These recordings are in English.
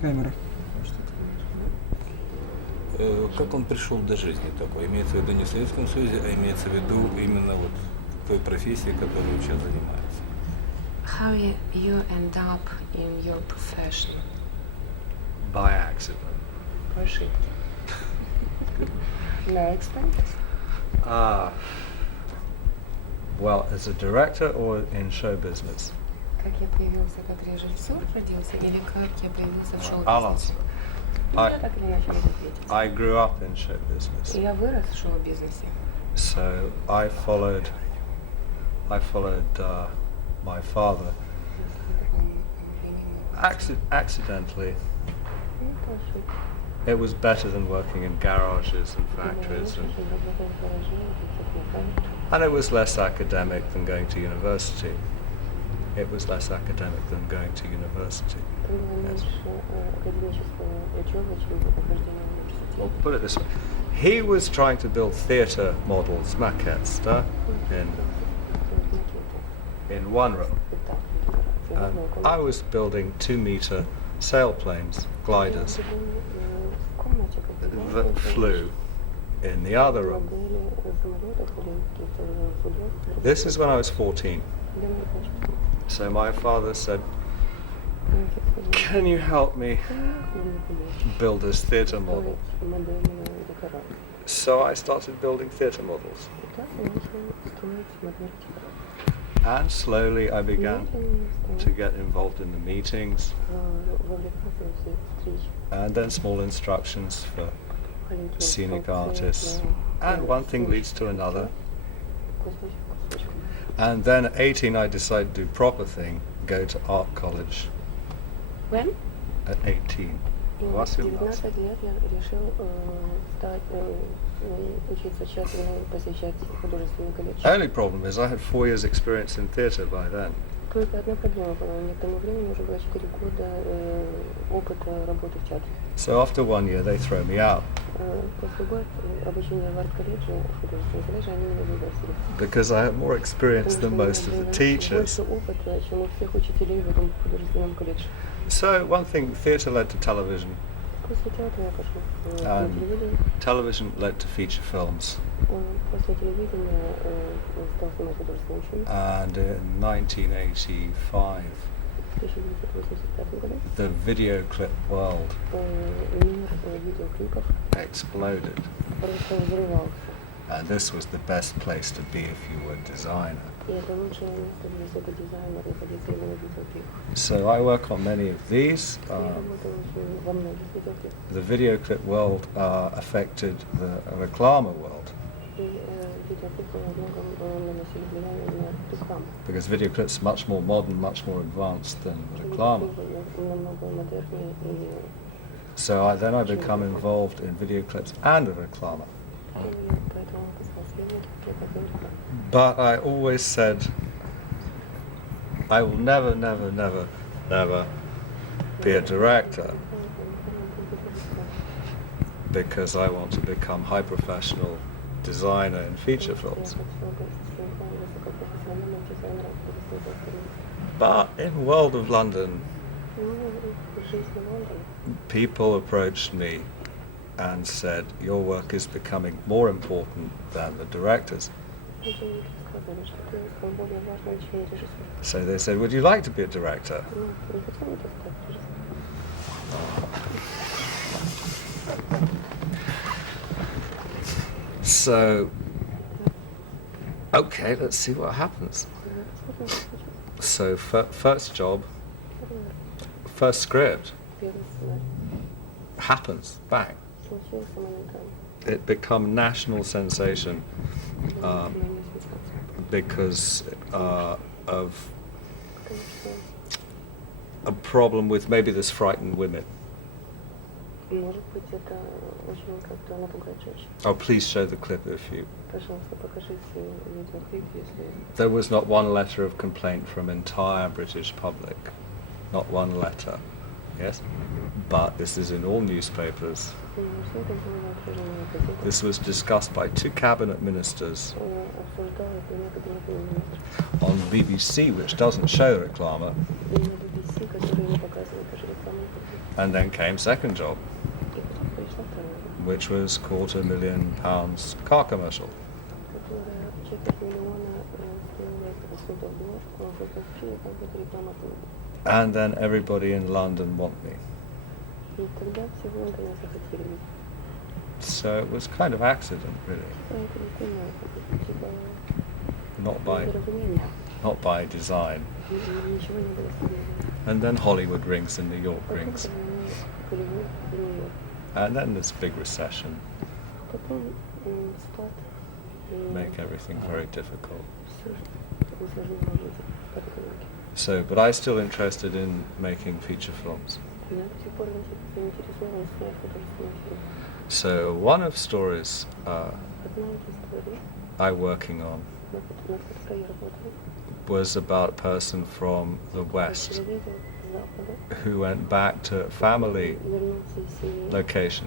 Камера. Как он пришел до жизни такой? Имеется в виду не в Советском Союзе, а имеется в виду именно вот той профессии, которой он сейчас занимается. How you end up in your profession? By accident. По ошибке. No expenses? Well, as a director or in show business? Как я появился как режиссер, родился, или как я появился в I'll шоу-бизнесе? answer. Я так или иначе могу ответить. I grew up in show business, Я вырос в шоу-бизнесе. so I followed my father accidentally. Ну, по ошибке. It was better than working in garages and factories, and it was less academic than going to university. It was less academic than going to university. Yes. Well, put it this way. He was trying to build theatre models, maquettes, in one room. And I was building 2-meter sailplanes, gliders, that flew in the other room. This is when I was 14. So my father said, "Can you help me build this theatre model?" So I started building theatre models. And slowly I began to get involved in the meetings, and then small instructions for scenic artists, and one thing leads to another. And then at 18 I decided to do proper thing, go to art college. When? At 18. В 19 лет я решил учиться тщательно, посещать художественный колледж. Only problem is I had 4 years experience in theatre by then. Только одна проблема была. У меня к тому времени уже было 4 года опыта работы в театре. So after 1 year they throw me out. После года обучения в арт-колледже, в художественном колледже, они меня выбросили. Because I had more experience than most of the teachers. Больше опыта, чем у всех учителей в этом художественном колледже. So one thing, theatre led to television, После театра я пошел на телевидение. television led to feature films. После телевидения стал снимать художественные фильмы. And in 1985, В 1985 году the video clip world мир видеоклипов exploded. просто взрывался. And this was the best place to be if you were a designer. И это лучшее место для звукодизайнера находиться именно в видеоклипах. So I work on many of these. Я работал очень во многих видеоклипах. The video clip world affected the reklama world, И видеоклипы во многом наносили влияние на рекламу. because video clips are much more modern, much more advanced than reklama. Видеоклипы намного модернее и So then I become involved in video clips and reklama. поэтому оказался в видеоклипах. But I always said, I will never, never, never, never be a director, because I want to become high professional designer in feature films. But in World of London, people approached me and said, your work is becoming more important than the directors. So they said, would you like to be a director? So, okay, let's see what happens. So first job, first script, happens, bang. It become national sensation because of a problem with maybe this frightened women. Oh, please show the clip if you... There was not one letter of complaint from entire British public. Not one letter. Yes? But this is in all newspapers. This was discussed by 2 cabinet ministers on BBC, which doesn't show reklama. показывают даже рекламу. And then came second job, И потом пришла вторая, which was £250,000 car commercial. которая $250,000 стоила $100 вообще как бы реклама автомобиля. And then everybody in London want me. И тогда все в Лондоне захотели меня. So it was kind of accident, really, Типа это не понимаю, типа недоразумение. not by design. Ничего не было следования. And then Hollywood rings and New York Потом rings. позвонил Голливуд и Нью-Йорк. And then this big recession Потом спад. И make everything very difficult. все усложнило жизнь под экономикой. So, but I'm still interested in making feature films. Я до сих пор заинтересован снять художественный фильм. So one of stories Одна из историй, I'm working on над которой я работаю, was about a person from the West человек с Запада who went back to a family вернулся из семьи, location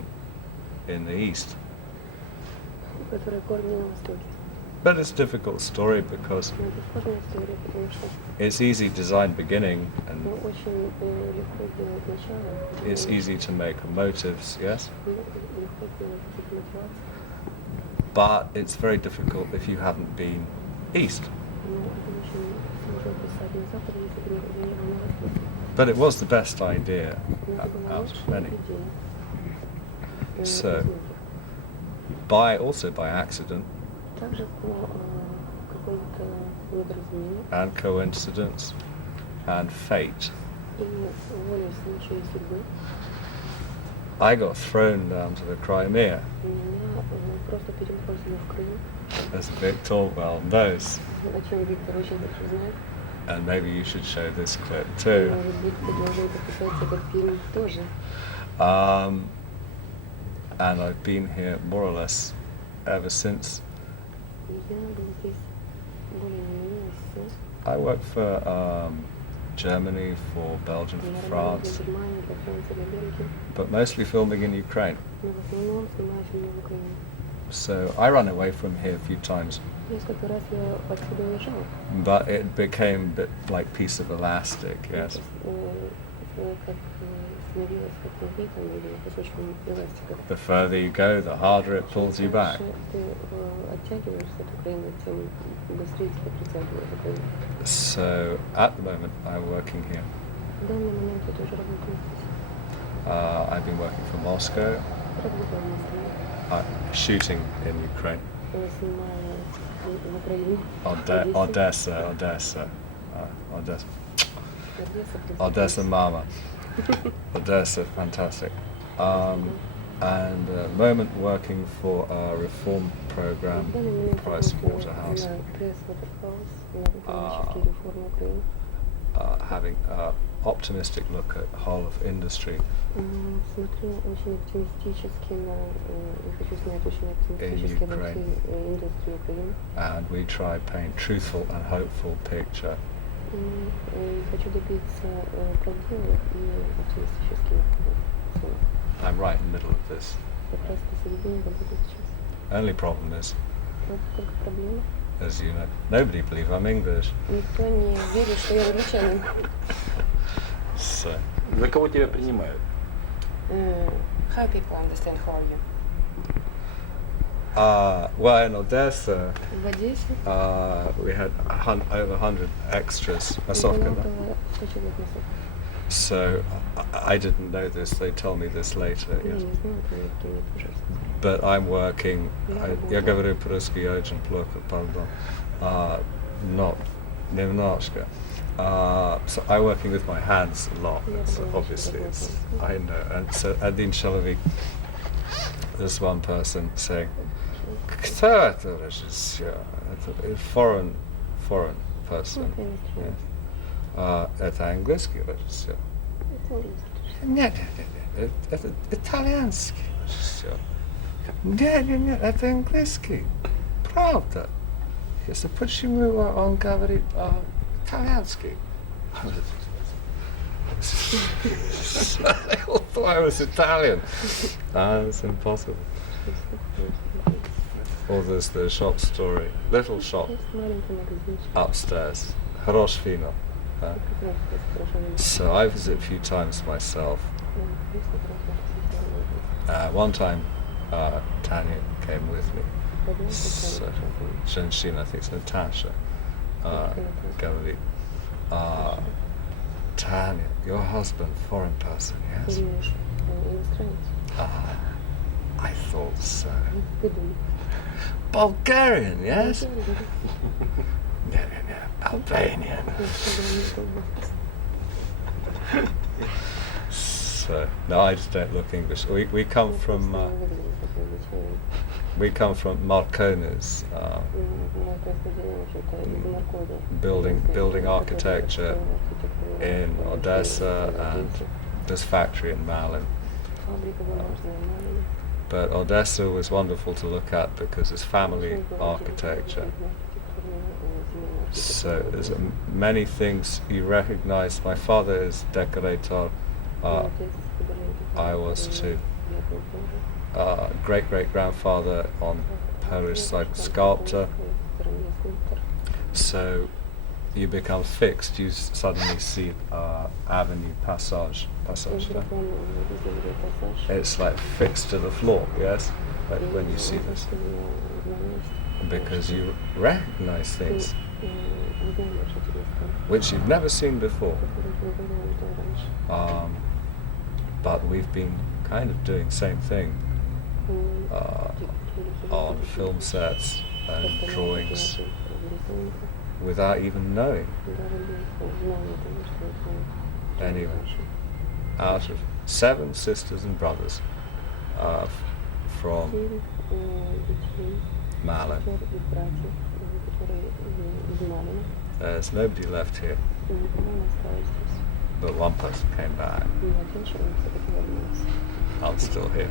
in the East. у которой корни на Востоке. But it's a difficult story because Но это сложная история, потому что it's easy to design beginning and очень легко сделать начало, it's easy to make motives, yes? легко сделать какие-то мотивации, But it's very difficult if you haven't been East. но это очень сложно писать на Западе, если ты никогда не был на Востоке. But it was the best idea Но это была out of лучшая many. идея. So- Also by accident Также по какому-то недоразумению and coincidence and fate, и воле случая и судьбы I got thrown down to the Crimea, меня просто перебросили в Крым, as Victor well knows. о чем Виктор очень хорошо знает. And maybe you should show this clip too. Может быть, ты должен подписать этот фильм тоже. And I've been here more or less ever since. И я был здесь более-менее месяц. I worked for Germany, for Belgium, Я for работал France, для Германии, для Франции, для Бельгии. but mostly filming in Ukraine. Но в основном снимаю фильмы в Украине. So I ran away from here a few times, Несколько раз я отсюда уезжал. but it became a bit like piece of elastic, yes. Как становилось как магнитом или кусочком эластика. The further you go, the harder it pulls you back. Чем ты оттягиваешься от Украины, тем быстрее тебя притягивает Украина. So at the moment I'm working here. В данный момент я тоже работаю здесь. I've been working for Moscow, Работаю в Москве. shooting in Ukraine. Снимаю в Украине. Odessa. Odessa Mama. Odessa, fantastic. And at the moment working for a reform program, В данный момент я Price работаю Waterhouse, на Price Waterhouse, на экономические реформы Украины. having an optimistic look at whole of industry Смотрю очень оптимистически на, хочу снять очень оптимистически на всю индустрию Украины. and we try paint truthful and hopeful picture. И хочу добиться правдивых и оптимистических сцен. I'm right in the middle of this. Как раз посередине работаю сейчас. Only problem is, Только проблема. as you know, nobody believes I'm English. Никто не верит, что я англичанин. So, За кого тебя принимают? How people understand how are you? well, in Odessa, В Одессе we had over 100 extras. было около 100 человек на сутки. So I didn't know this. They told me this later. Я Yes. не знаю, кто мне пожалуйста. But I'm working. Я говорю по-русски очень плохо, pardon. Not немножко. So I'm working with my hands a lot. So obviously, it's I know. And so один человек, there's one person saying, "Кто это режиссер?" Это foreign person. Yes. Это английский режиссер. Это английский. Нет, это итальянский режиссер. Нет, это английский. Правда. Если почему он говорит итальянский? They all thought I was Italian. It's impossible. Or there's the shop story. Little shop Есть маленький магазинчик. upstairs. Хорош вино. So I visit a few times myself. One time Tanya came with me. So, Женщина, I think it's Natasha. Говорит, Tanya, your husband, foreign person, yes? I thought so. Bulgarian, yes? No, Albanian. So, no, I just don't look English. We come from Marconis, building architecture in Odessa, and this factory in Malin. But Odessa was wonderful to look at because it's family architecture. So there's many things you recognize. My father is decorator. I was too. Great-great-grandfather on Polish side, sculptor. So you become fixed. You suddenly see Avenue Passage. It's like fixed to the floor, yes? Like when you see this. Because you recognize things which you've never seen before. But we've been kind of doing the same thing on film sets and drawings without even knowing. Anyway, out of 7 sisters and brothers from Malin, there's nobody left here, but one person came back. I'm still here.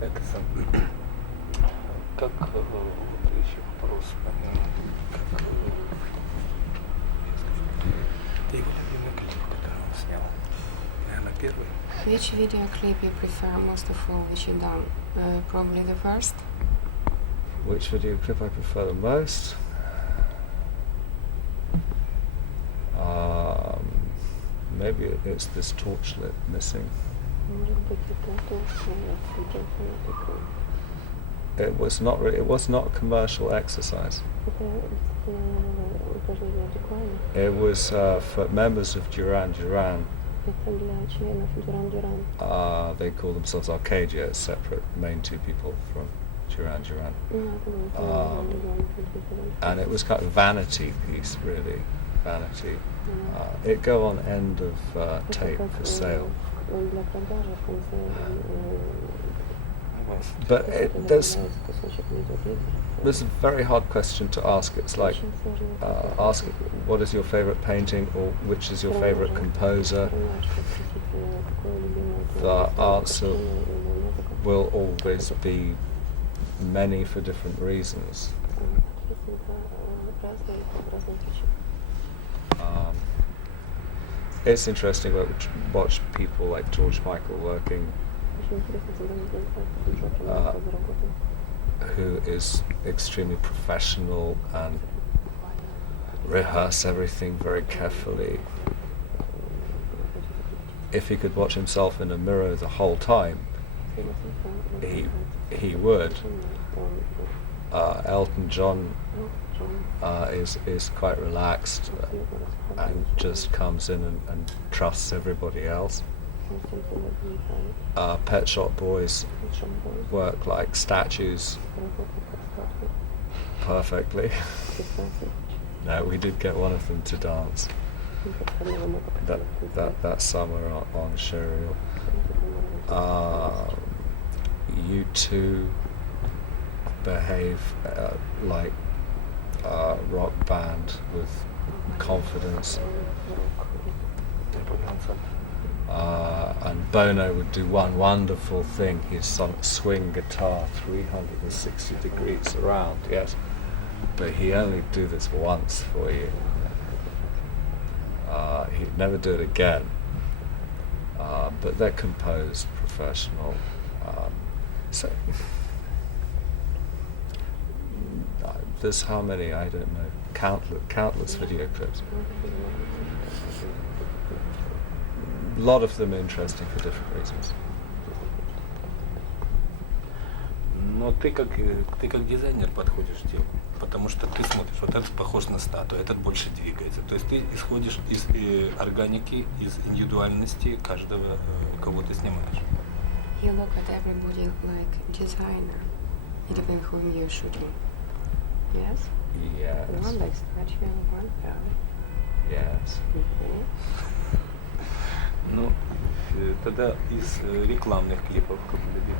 Это сам. Как еще вопрос? Его любимый клип, который он снял. Наверное, первый. Which video clip you prefer most of all, which you done? Probably the first. Which video clip I prefer the most? Maybe it's this torchlit missing. It was not a commercial exercise. It was for members of Duran Duran. They call themselves Arcadia, a separate main 2 people from Duran Duran. And it was kind of vanity piece, really. Vanity. It go on end of tape for sale. But there's a very hard question to ask. It's like ask what is your favorite painting or which is your favorite composer. The answer will always be many for different reasons. It's interesting to watch people like George Michael working, who is extremely professional and rehearse everything very carefully. If he could watch himself in a mirror the whole time, he would. Elton John is quite relaxed and just comes in and trusts everybody else. Pet Shop Boys work like statues perfectly. No, we did get one of them to dance that summer on Sherrill. You two behave like a rock band with confidence. And Bono would do one wonderful thing. He'd swing guitar 360 degrees around, yes. But he only do this once for you. He'd never do it again. But they're composed, professional. So there's how many? I don't know. Countless video clips. A lot of them interesting for different reasons. Но ты как дизайнер подходишь к делу, потому что ты смотришь, вот этот похож на статую, этот больше двигается. То есть ты исходишь из органики, из индивидуальности каждого, кого ты снимаешь. You look at everybody like designer, even whom you're shooting. Yes? Yes. One like statue, one head. Yes. Ну, тогда из рекламных клипов, как любишь.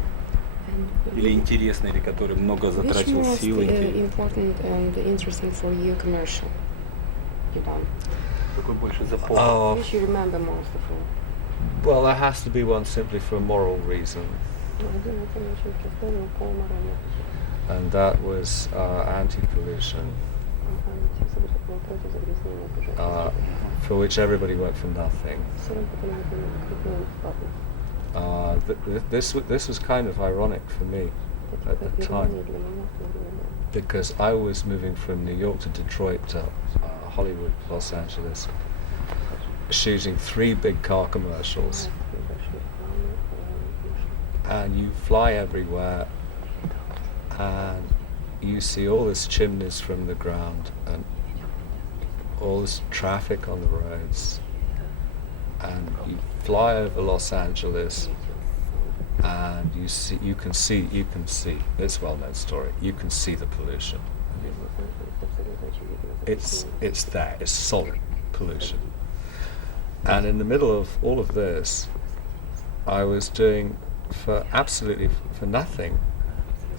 Или интересный, или который много Which затратил most сил. important and interesting for you commercial you done? Какой больше запомнил? Oh, Which you remember most of all? well, there has to be one simply for a moral reason, Один это очень простой, но по морали. and that was anti-pollution, Против загрязнения пожаров. for which everybody went for nothing. Всем потому что крупным бесплатно. This was kind of ironic for me at the time, Для меня в то время было. because I was moving from New York to Detroit to Hollywood, Los Angeles, shooting 3 big car commercials, and you fly everywhere and you see all this chimneys from the ground and all this traffic on the roads, and you fly over Los Angeles and you can see it's a well-known story, you can see the pollution. It's there, it's solid pollution. And in the middle of all of this, I was doing absolutely for nothing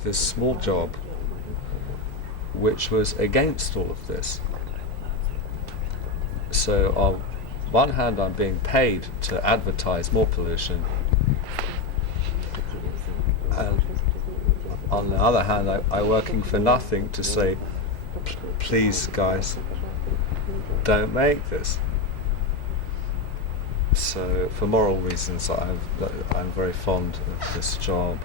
this small job which was against all of this. So on one hand I'm being paid to advertise more pollution, and on the other hand I'm working for nothing to say, please guys, don't make this. So for moral reasons I'm very fond of this job.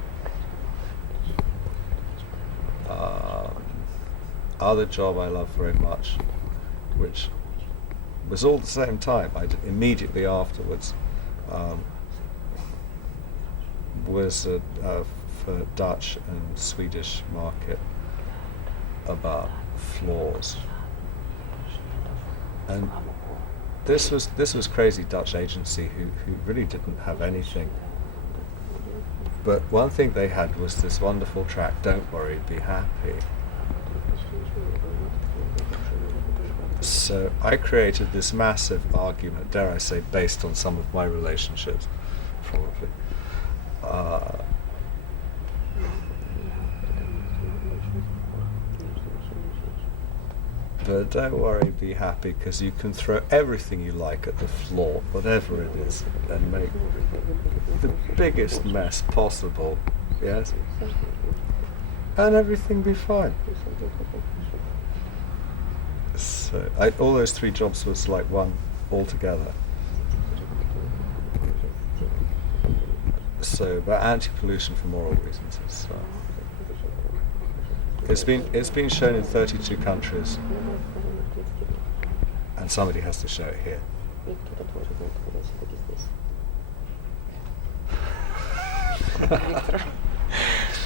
Other job I love very much, which was all at the same time, immediately afterwards, was for Dutch and Swedish market about floors. And this was crazy Dutch agency who really didn't have anything. But one thing they had was this wonderful track, Don't Worry, Be Happy. So I created this massive argument, dare I say, based on some of my relationships, probably. But don't worry, be happy, because you can throw everything you like at the floor, whatever it is, and make the biggest mess possible, yes? And everything be fine. So all those 3 jobs was like one altogether. So, but anti-pollution for moral reasons. It's been shown in 32 countries, and somebody has to show it here.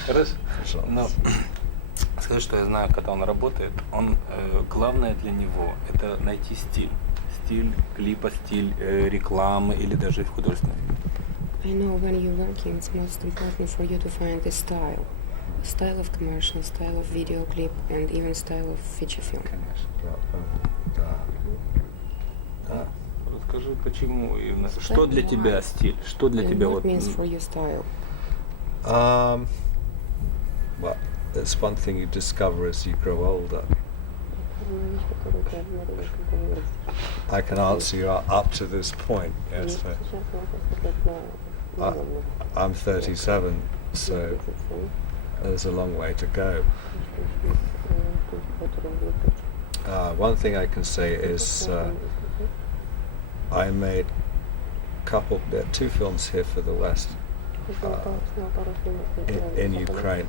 Хорошо. Но скажи, что я знаю, когда он работает, главное для него это найти стиль. Стиль клипа, стиль рекламы или даже в художественном фильме. I know when you're working, it's most important for you to find the style. Style of commercial, style of video clip, and even style of feature film. Расскажи, почему именно, что для тебя стиль, что для тебя What вот. means for you style? Well, it's one thing you discover as you grow older. I can answer you up to this point, yes. I'm 37, so there's a long way to go. One thing I can say is I made 2 films here for the West, in Ukraine.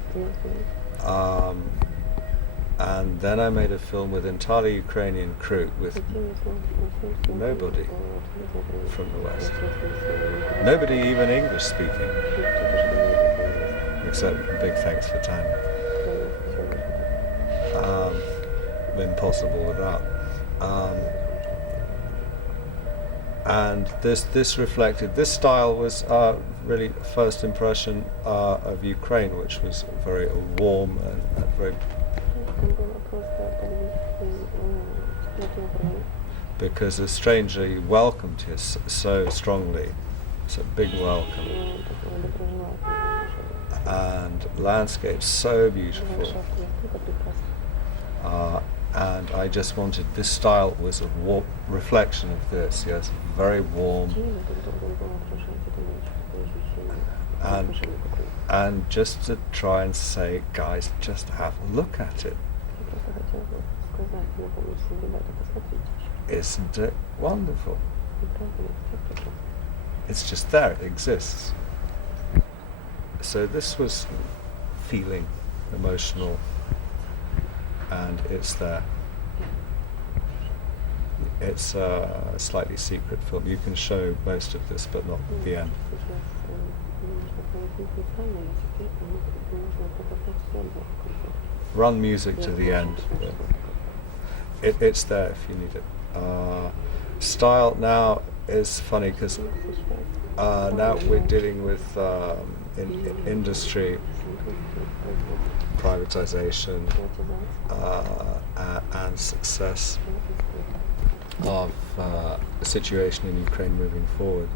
And then I made a film with entirely Ukrainian crew with nobody from the West. Nobody even English speaking. Except big thanks for Tanya. Impossible without. And this reflected, this style was really a first impression of Ukraine, which was very warm and very, because a stranger welcomed you so strongly. It's a big welcome. And landscapes so beautiful. And I just wanted, this style was a reflection of this, yes, very warm. And just to try and say, guys, just have a look at it. Isn't it wonderful? It's just there, it exists. So this was feeling, emotional, and it's there. It's a slightly secret film. You can show most of this, but not the end. Run music to the end. It's there if you need it. Style now is funny because now we're dealing with industry, privatization, and success of the situation in Ukraine moving forward.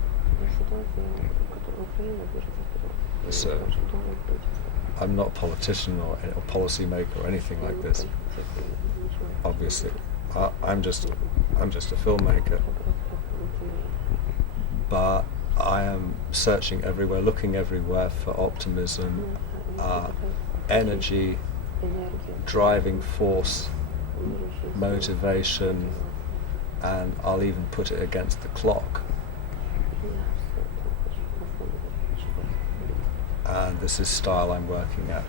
So I'm not a politician or a policy maker or anything like this. Obviously, I'm just a filmmaker. But I am searching everywhere, looking everywhere for optimism, energy, driving force, motivation, and I'll even put it against the clock. And this is style I'm working at.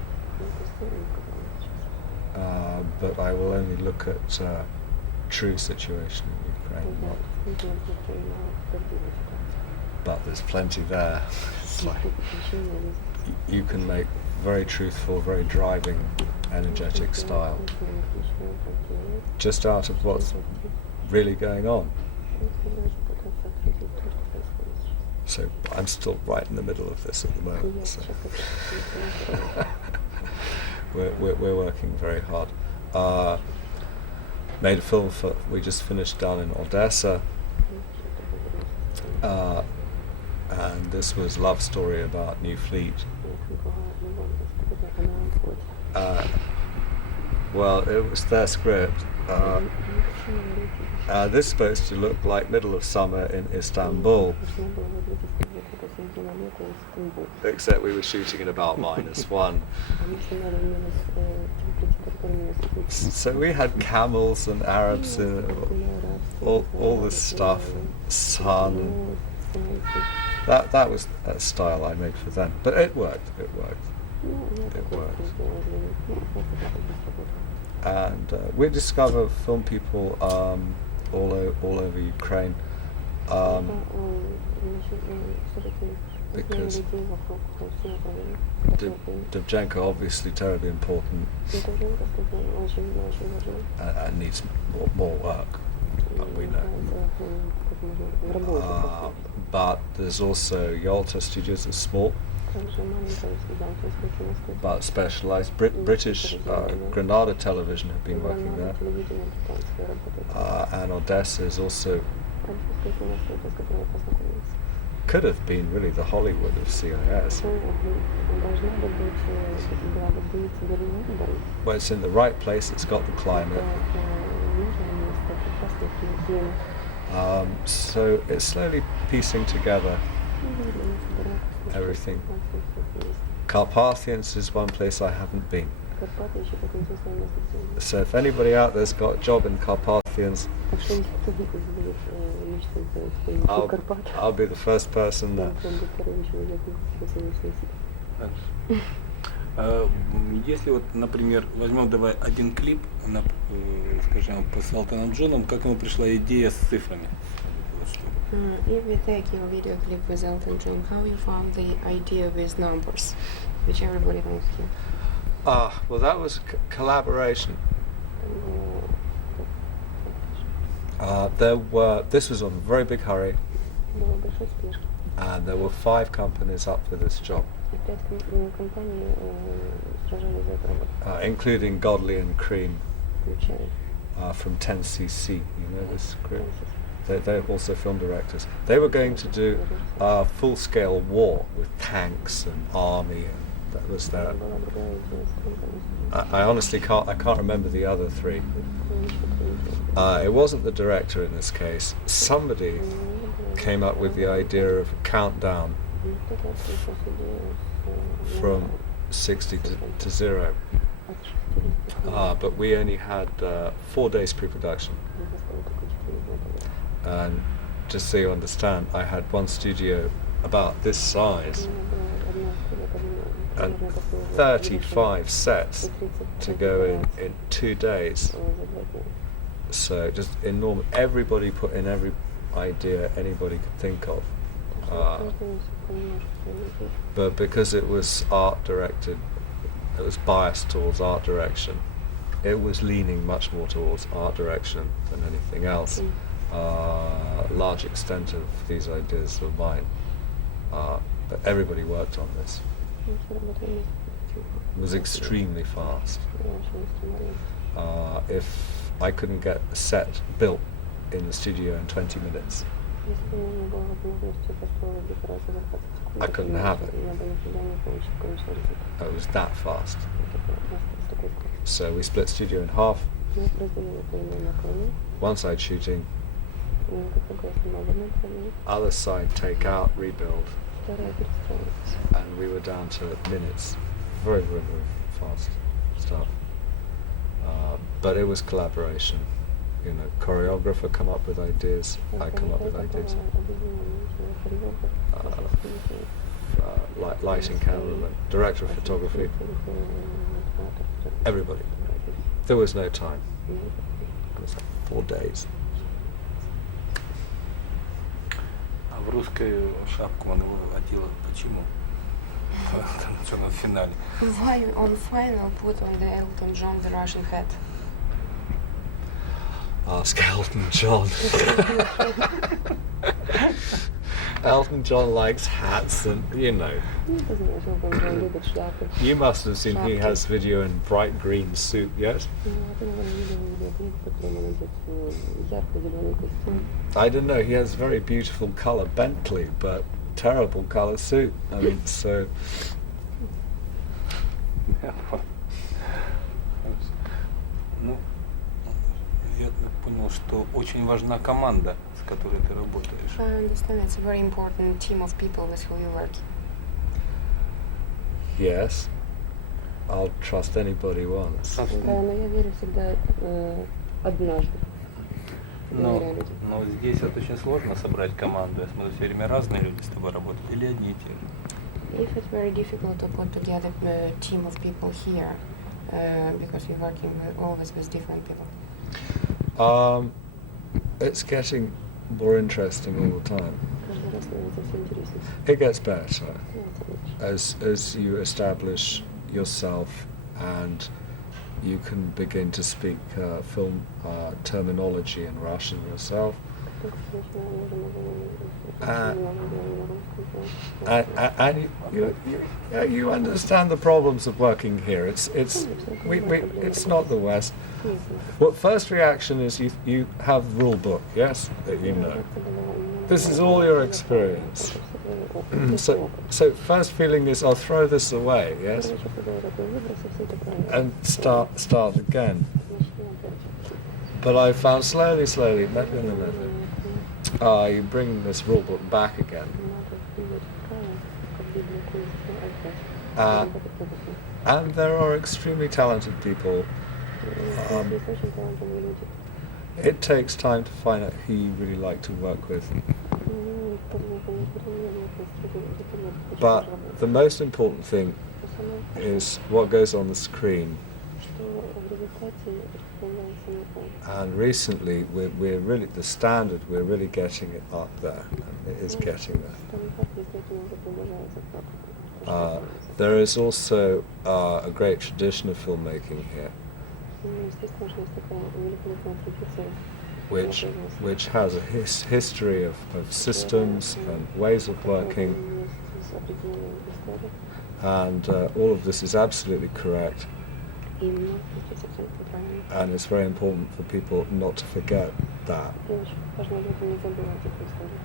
But I will only look at true situation in Ukraine. But there's plenty there. It's like you can make very truthful, very driving, energetic style just out of what's really going on. So I'm still right in the middle of this at the moment. So we're working very hard. Made a film we just finished down in Odessa. And this was love story about New Fleet. Well, it was their script. This is supposed to look like middle of summer in Istanbul, except we were shooting at about -1. So we had camels and Arabs and all this stuff, and sun. That was a style I made for them, but it worked. And we discover film people all over Ukraine, because Dubchenko obviously terribly important and needs more work. We know. But there's also Yalta Studios, is small, but specialized. British Granada Television have been working there. And Odessa is also could have been really the Hollywood of CIS. Well, it's in the right place, it's got the climate. So it's slowly piecing together everything. Carpathians is one place I haven't been. So if anybody out there's got a job in Carpathians, I'll be the first person there. Если вот, например, возьмем давай один клип, скажем, с Элтоном Джоном, как ему пришла идея с цифрами? Вот что. If we take your video clip with Elton John, how you found the idea with numbers, which everybody knows here? Well, that was collaboration. This was on a very big hurry, Было большой спешки. and there were 5 companies up for this job, И 5 компаний сражались за это работу, including Godley and Cream включая from 10cc. You know this group? They're also film directors. They were going to do a full-scale war with tanks and army, and that was their. была другая идея с компанией. I honestly can't remember the other 3. It wasn't the director in this case. Somebody came up with the idea of a countdown from 60 to 0. But we only had 4 days pre-production. And just so you understand, I had one studio about this size and 35 sets to go in 2 days. So just enormous. Everybody put in every idea anybody could think of. But because it was art directed, it was biased towards art direction. It was leaning much more towards art direction than anything else. A large extent of these ideas were mine. But everybody worked on this. It was extremely fast. If I couldn't get a set built in the studio in 20 minutes, I couldn't have it. It was that fast. So we split studio in half. One side shooting, other side take out, rebuild, and we were down to minutes. Very, very, very fast stuff. But it was collaboration. You know, choreographer come up with ideas, I come up with ideas. Lighting, cameraman, director of photography, everybody. There was no time. It was like 4 days. А в русскую шапку он его одел почему? Что на финале? Why on final put on the Elton John the Russian hat? Ask Elton John. Elton John likes hats, and you know. You must have seen he has video in bright green suit, yes? I don't know, he has very beautiful colour Bentley, but terrible colour suit. I mean, so. Ну, я понял, что очень важна команда, с которой ты работаешь. I understand it's a very important team of people with who you work. Yes, I'll trust anybody once. Да, но я верю всегда однажды. Но здесь вот очень сложно собрать команду. Я смотрю, все время разные люди с тобой работают или одни и те же. If it's very difficult to put together a team of people here, because you're working always with different people. It's getting more interesting all the time. Каждый раз становится все интереснее. It gets better Становится лучше. as you establish yourself and you can begin to speak film terminology in Russian yourself. And you understand the problems of working here. It's not the West. Well, first reaction is you have rule book, yes, that you know. This is all your experience. So first feeling is I'll throw this away, yes, and start again. But I found slowly, you bring this rule book back again. And there are extremely talented people. It takes time to find out who you really like to work with. But the most important thing is what goes on the screen. что в результате появляется на экране. And recently, we're really, the standard, we're really getting it up there, and it is getting there. Стандарт действительно уже приближается к There is also a great tradition of filmmaking here, естественно, что есть такая великолепная традиция, which has a history of systems and ways of working, с определенной историей. and all of this is absolutely correct, Именно, это абсолютно правильно. and it's very important for people not to forget that, И очень важно людям не забывать эту историю.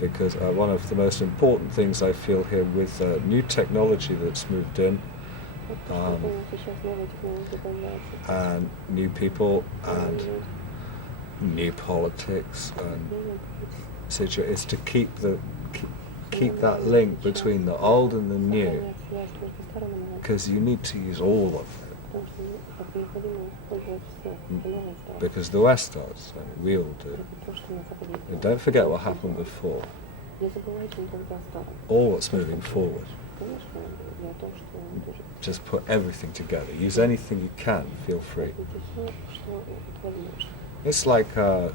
because one of the most important things I feel here with new technology that's moved in, Поэтому сейчас новые технологии появляются. and new people, and И new politics, and люди is to keep that link between the old and the new, сохранять связь между старым и новым, because you need to use all of it, потому что как необходимо использовать все, и новое и старое. because the West does, and we all do. Это то, что на Западе And делают. don't forget what happened before, Не забывайте никогда о старом. all that's moving forward. Конечно, я о том, что тоже Just put everything together. Use anything you can, feel free. возьмите все, что возможно. It's like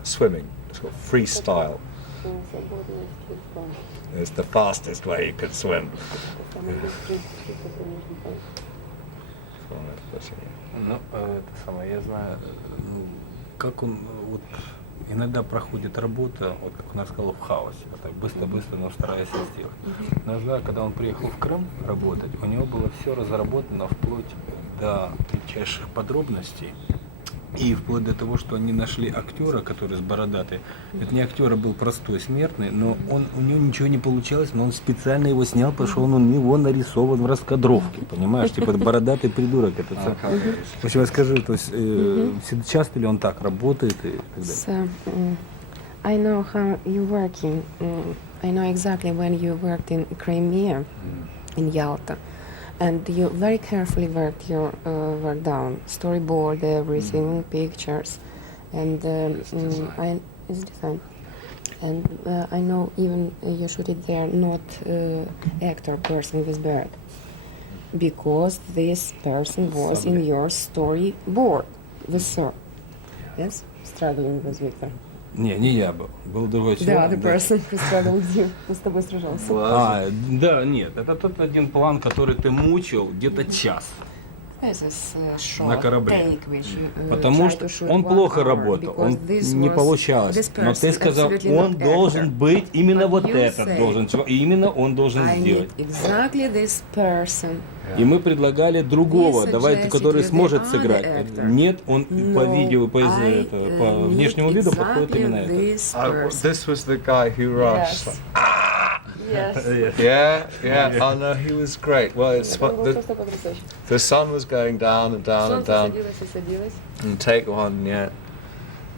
swimming. It's got freestyle. Свободный стиль плавания. It's the fastest way you can swim. Это самый быстрый способ можно плавать. Ну, это самое, я знаю, как он, вот, иногда проходит работа, вот как он сказал, в хаосе, вот так быстро-быстро, но стараясь сделать. Но я знаю, когда он приехал в Крым работать, у него было все разработано вплоть до мельчайших подробностей. И вплоть до того, что они нашли актера, который с бородатой. Это не актер, а был простой смертный, но у него ничего не получалось, но он специально его снял, пошел, он у него нарисован в раскадровке, понимаешь, типа бородатый придурок. Это в общем, я скажу, то есть часто ли он так работает и так далее? So, I know how you're working. I know exactly when you worked in Crimea, in Yalta. And you very carefully worked your work down, storyboard, everything, pictures, and it's design. And I know even you shoot it there, not actor person with beard, because this person was in your storyboard with Sir. Yes, struggling with Victor. Не я был другой The человек. other person who struggled with you, who с тобой сражался. Да, нет, это тот один план, который ты мучил где-то час. This is short На корабле. take, which you, Потому try что to shoot он 1 плохо hour, работал, он because this не was- получалось. this Но ты person сказал, absolutely он not должен actor. быть, именно But вот you этот say, должен, и именно он должен I сделать. need exactly this person. И мы предлагали другого, He давай, suggested который you the сможет other сыграть. actor. Нет, он по No, видео, по I, внешнему need виду подходит exactly именно этот. this person. This was the guy who rushed. Yes. Yeah. Oh no, he was great. Well, it's Он был the, просто потрясающий. the sun was going down and down and Солнце down. садилось и садилось. And take one, yeah.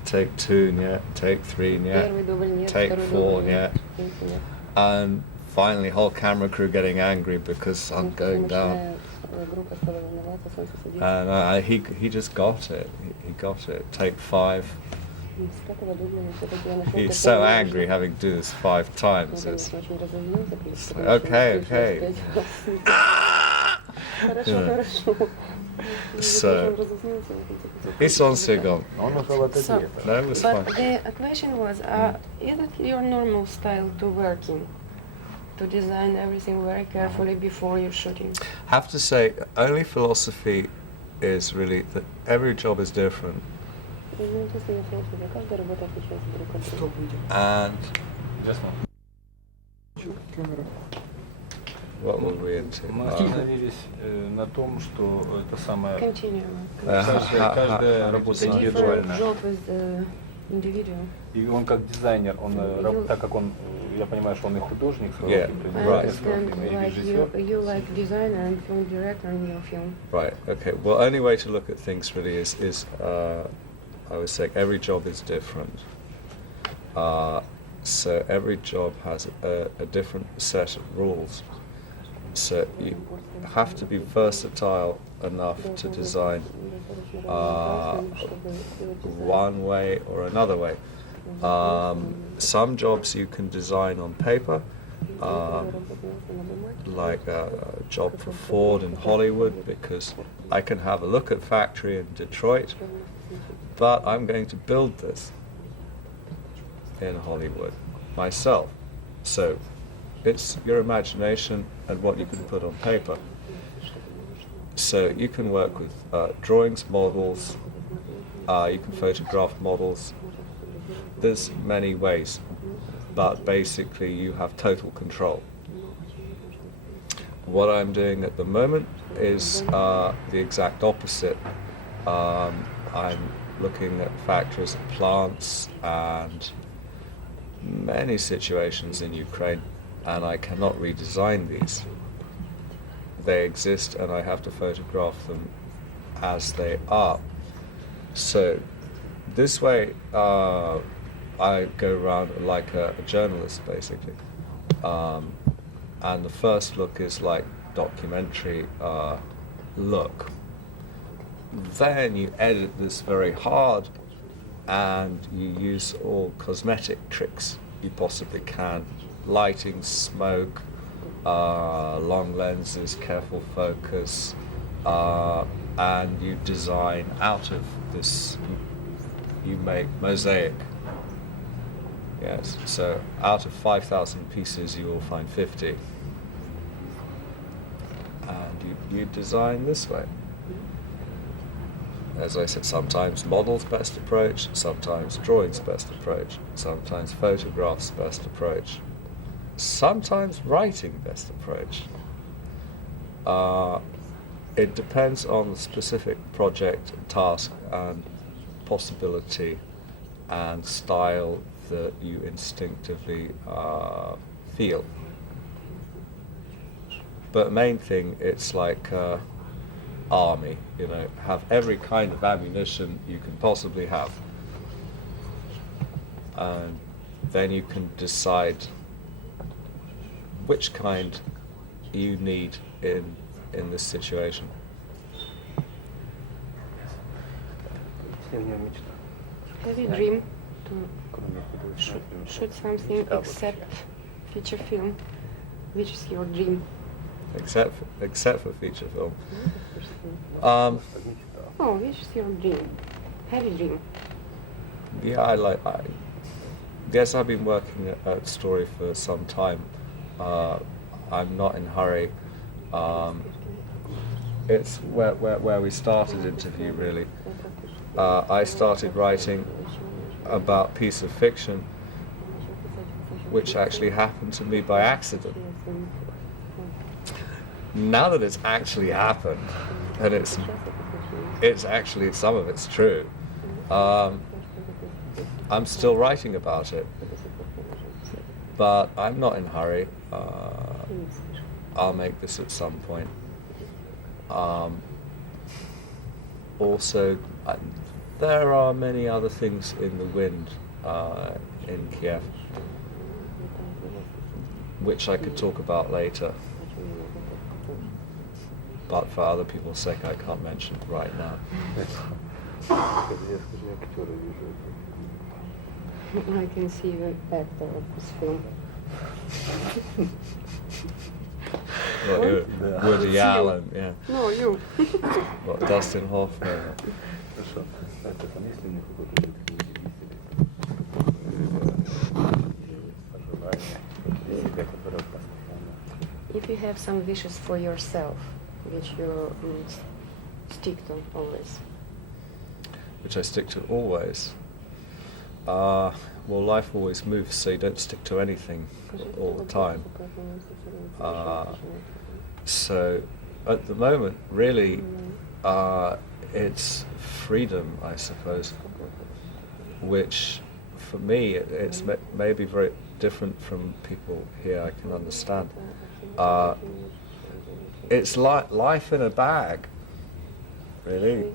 Take two, yeah. Take three, yeah. Первый дубль нет, Take второй four, дубль yeah. нет, третий нет. And finally, whole camera crew getting angry because sun going down. Начиная, группа стала волноваться, солнце садится. And he just got it. He got it. Take five. С пятого дубля все-таки я нашел He's такой so нужный. angry having to do this 5 Он, times. It's, конечно, очень разозлился, потому что okay, пришлось okay. пять раз. Хорошо. So, Он разозлился, в конце концов. he's on Sigon. Он ушел от So, ответа. No, it was fun. but the question was, is it your normal style to working? To design everything very carefully before you're shooting? Have to say, only philosophy is really that every job is different. Ну, естественно, философия. Каждая работа отличается друг от друга. And Just what were we into? Мы остановились на том, что это самое... Continue. Каждая работа Different индивидуальная. job is individual. И он как дизайнер, он, так как он, я понимаю, что он и художник, Yeah, I right. understand, и like режиссер. you like designer and film director in your film. Right, okay. Well, only way to look at things really is I was saying every job is different. So every job has a different set of rules. So you have to be versatile enough to design one way or another way. Some jobs you can design on paper, like a job for Ford in Hollywood, because I can have a look at factory in Detroit, but I'm going to build this in Hollywood myself. So it's your imagination and what you can put on paper. So you can work with drawings, models, you can photograph models. There's many ways, but basically you have total control. What I'm doing at the moment is the exact opposite. I'm looking at factories and plants and many situations in Ukraine, and I cannot redesign these. They exist and I have to photograph them as they are. So this way I go around like a journalist, basically. And the first look is like documentary look. Then you edit this very hard and you use all cosmetic tricks you possibly can. Lighting, smoke, long lenses, careful focus, and you design out of this, you make mosaic. Yes, so out of 5,000 pieces you will find 50. And you design this way. As I said, sometimes models best approach, sometimes drawings best approach, sometimes photographs best approach, sometimes writing best approach. It depends on the specific project, task, and possibility and style that you instinctively feel. But main thing, it's like army, you know, have every kind of ammunition you can possibly have. And then you can decide which kind you need in this situation. Have you dreamed to shoot something except feature film? Which is your dream? Except for feature film. Oh, which is your dream? Have you dream? Yeah, yes, I've been working at story for some time. I'm not in a hurry. It's where we started Interview, really. I started writing about a piece of fiction which actually happened to me by accident. Now that it's actually happened, and it's actually, some of it's true, I'm still writing about it, but I'm not in a hurry. I'll make this at some point. Also, there are many other things in the wind in Kyiv, which I could talk about later. But for other people's sake, I can't mention right now. I can see the actor of this film. Well, you, Woody Allen, yeah. No, you. What, Dustin Hoffman? If you have some wishes for yourself, which you stick to always. Which I stick to always. Well, life always moves, so you don't stick to anything all the time. So, at the moment, really, it's freedom, I suppose, which, for me, it's maybe very different from people here, I can understand. It's like life in a bag, really.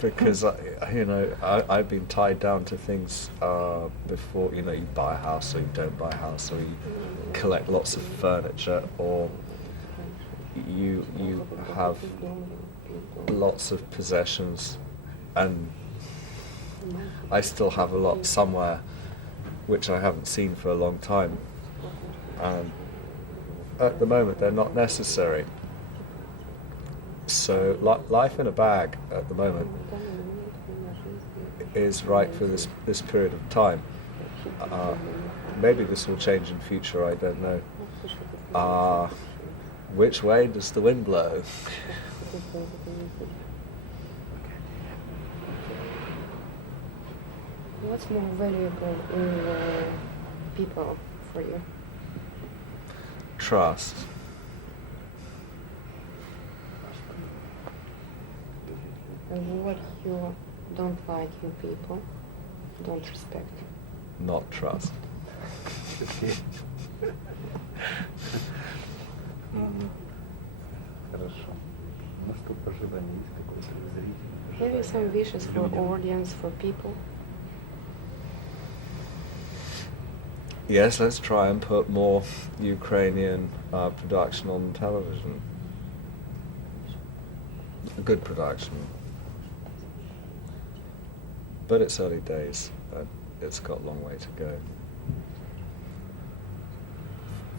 Because I've been tied down to things before. You know, you buy a house or you don't buy a house, or you collect lots of furniture, or you have lots of possessions, and I still have a lot somewhere which I haven't seen for a long time, and at the moment they're not necessary. So life in a bag at the moment is right for this period of time. Maybe this will change in future, I don't know. Which way does the wind blow? What's more valuable in people for you? Trust. And what you don't like in people, don't respect? Not trust. Хорошо. Ну что, пожелание есть какое-то зрителю? Have you some wishes for audience, for people? Yes, let's try and put more Ukrainian production on television. A good production. But it's early days. It's got a long way to go.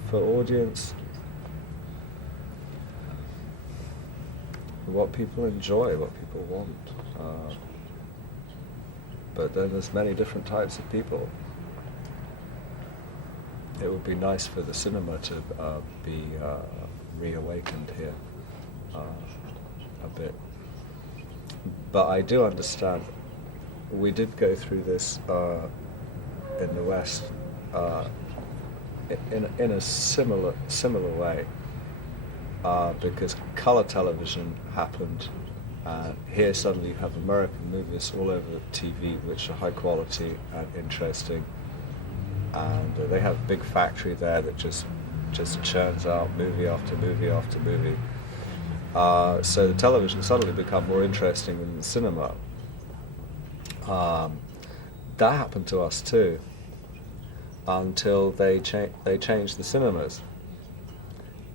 For audience, what people enjoy, what people want. But then there's many different types of people. It would be nice for the cinema to be reawakened here a bit. But I do understand. We did go through this in the West in a similar way because color television happened. Here suddenly you have American movies all over TV which are high quality and interesting. And they have a big factory there that just churns out movie after movie after movie. So the television suddenly become more interesting than the cinema. That happened to us too, until they changed the cinemas,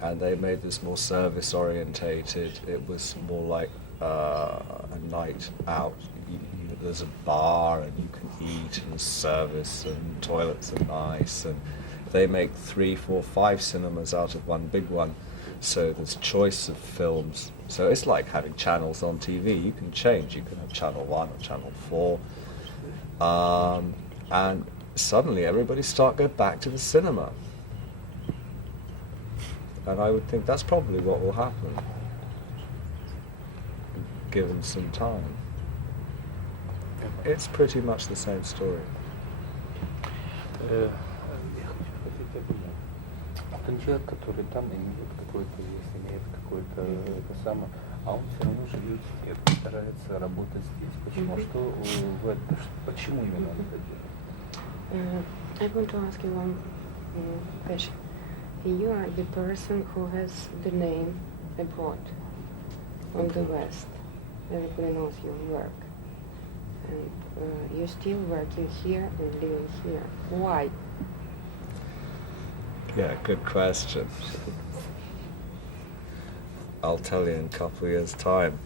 and they made this more service orientated. It was more like a night out. There's a bar and you can eat and service and toilets are nice, and they make 3, 4, 5 cinemas out of one big one, so there's choice of films. So it's like having channels on TV. You can change. You can have channel 1 or channel 4, and suddenly everybody go back to the cinema. And I would think that's probably what will happen, given some time. It's pretty much the same story. Я хочу спросить одно. Тот человек, который там имеет какой-то вес, имеет какой-то это самое, а он все равно живет себе, старается работать здесь. Почему? Почему именно он это делает? I want to ask you one question. You are the person who has the name abroad, from the West. Everybody knows your work. And you're still working here and living here. Why? Yeah, good question. I'll tell you in a couple of years' time.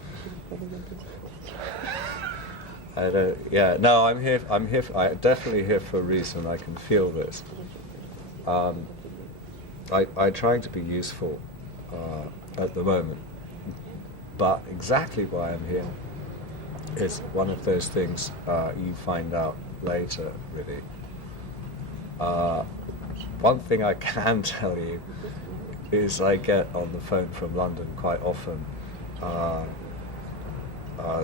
I don't. Yeah, no, I'm here. I'm definitely here for a reason. I can feel this. I'm trying to be useful at the moment, but exactly why I'm here is one of those things you find out later, really. One thing I can tell you is I get on the phone from London quite often.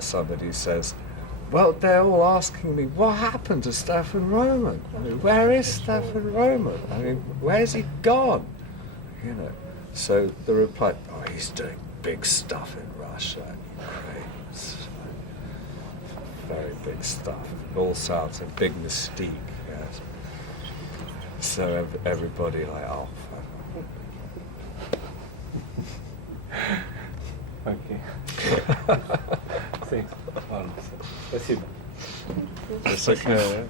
Somebody says, well, they're all asking me, what happened to Stefan Roman? I mean, where is Stefan Roman? I mean, where's he gone? You know. So the reply, oh, he's doing big stuff in Russia and Ukraine. It's very big stuff. It all sounds a big mystique. Yes. So everybody like, oh, Окей. Thanks. Ладно, спасибо. It's okay.